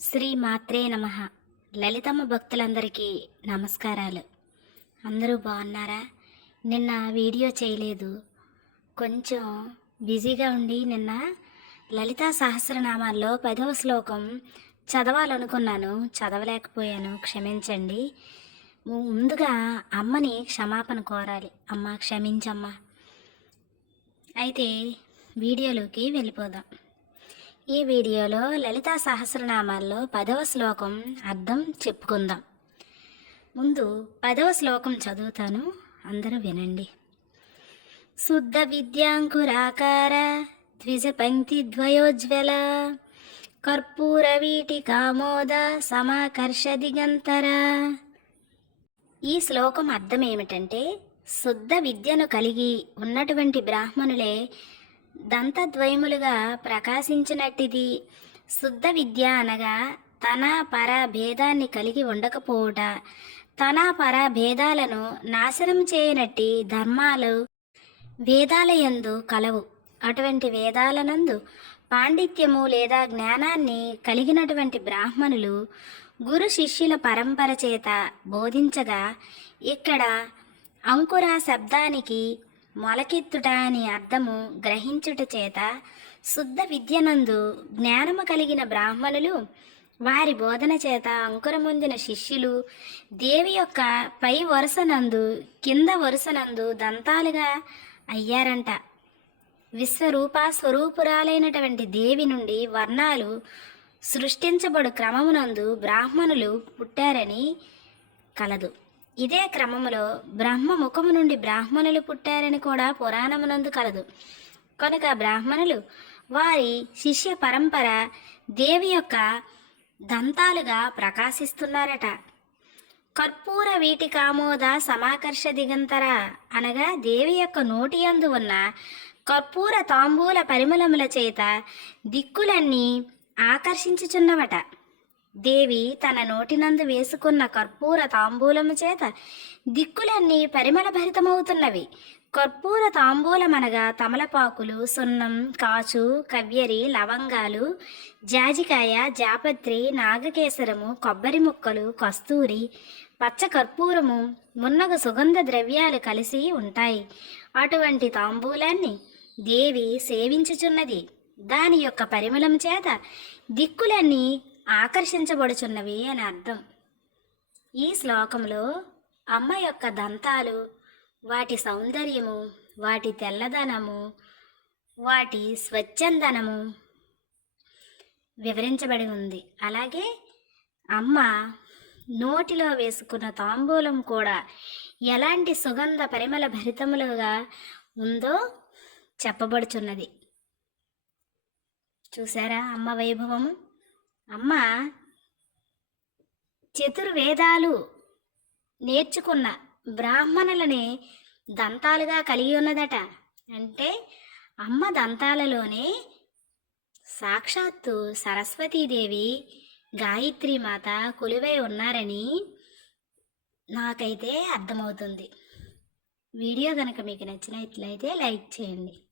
శ్రీ మాత్రే నమ. లలితమ్మ భక్తులందరికీ నమస్కారాలు. అందరూ బాగున్నారా? నిన్న వీడియో చేయలేదు. కొంచెం బిజీగా ఉండి నిన్న లలితా సహస్రనామాల్లో పదవ శ్లోకం చదవాలనుకున్నాను. చదవలేకపోయాను. క్షమించండి. ముందుగా అమ్మని క్షమాపణ కోరాలి. అమ్మ క్షమించమ్మా. అయితే వీడియోలోకి వెళ్ళిపోదాం. ఈ వీడియోలో లలితా సహస్రనామాల్లో పదవ శ్లోకం అర్థం చెప్పుకుందాం. ముందు పదవ శ్లోకం చదువుతాను అందరూ వినండి. శుద్ధ విద్యాంకురాకార ద్విజ పంక్తి ద్వయోజ్వల కర్పూర వీటి కామోద సమాకర్ష దిగంతర. ఈ శ్లోకం అర్థం ఏమిటంటే శుద్ధ విద్యను కలిగి ఉన్నటువంటి బ్రాహ్మణులే దంతద్వయములుగా ప్రకాశించినట్టిది. శుద్ధ విద్య అనగా తన పర భేదాన్ని కలిగి ఉండకపోవుట. తన పర భేదాలను నాశనం చేయనట్టి ధర్మాలు వేదాలయందు కలవు. అటువంటి వేదాలనందు పాండిత్యము లేదా జ్ఞానాన్ని కలిగినటువంటి బ్రాహ్మణులు గురు శిష్యుల పరంపర చేత బోధించగా ఇక్కడ అంకుర శబ్దానికి మొలకెత్తుట అని అర్థము గ్రహించుట చేత శుద్ధ విద్యనందు జ్ఞానము కలిగిన బ్రాహ్మణులు వారి బోధన చేత అంకురమొందిన శిష్యులు దేవి యొక్క పై వరుసనందు కింద వరుసనందు దంతాలుగా అయ్యారంట. విశ్వరూప స్వరూపురాలైనటువంటి దేవి నుండి వర్ణాలు సృష్టించబడు క్రమమునందు బ్రాహ్మణులు పుట్టారని కలదు. ఇదే క్రమములో బ్రహ్మ ముఖము నుండి బ్రాహ్మణులు పుట్టారని కూడా పురాణమునందు కలదు. కనుక బ్రాహ్మణులు వారి శిష్య పరంపర దేవి యొక్క దంతాలుగా ప్రకాశిస్తున్నారట. కర్పూర వీటి కామోద సమాకర్ష దిగంతర అనగా దేవి యొక్క నోటి యందు ఉన్న కర్పూర తాంబూల పరిమళముల చేత దిక్కులన్నీ ఆకర్షించుచున్నవట. దేవి తన నోటినందు వేసుకున్న కర్పూర తాంబూలము చేత దిక్కులన్నీ పరిమళ భరితమవుతున్నవి కర్పూర తాంబూలమనగా తమలపాకులు సున్నం కాచు కవ్యరి లవంగాలు జాజికాయ జాపత్రి నాగకేసరము కొబ్బరి ముక్కలు కస్తూరి పచ్చ కర్పూరము మున్నగ సుగంధ ద్రవ్యాలు కలిసి ఉంటాయి. అటువంటి తాంబూలాన్ని దేవి సేవించుచున్నది. దాని యొక్క పరిమళం చేత దిక్కులన్నీ ఆకర్షించబడుచున్నవి అని అర్థం. ఈ శ్లోకంలో అమ్మ యొక్క దంతాలు వాటి సౌందర్యము వాటి తెల్లదనము వాటి స్వచ్ఛందనము వివరించబడి ఉంది. అలాగే అమ్మ నోటిలో వేసుకున్న తాంబూలం కూడా ఎలాంటి సుగంధ పరిమళ భరితములుగా ఉందో చెప్పబడుచున్నది. చూసారా అమ్మ వైభవము? అమ్మ చతుర్వేదాలు నేర్చుకున్న బ్రాహ్మణులని దంతాలుగా కలిగి ఉన్నదట. అంటే అమ్మ దంతాలలోనే సాక్షాత్తు సరస్వతీదేవి గాయత్రి మాత కొలువై ఉన్నారని నాకైతే అర్థమవుతుంది. వీడియో కనుక మీకు నచ్చినట్లయితే లైక్ చేయండి.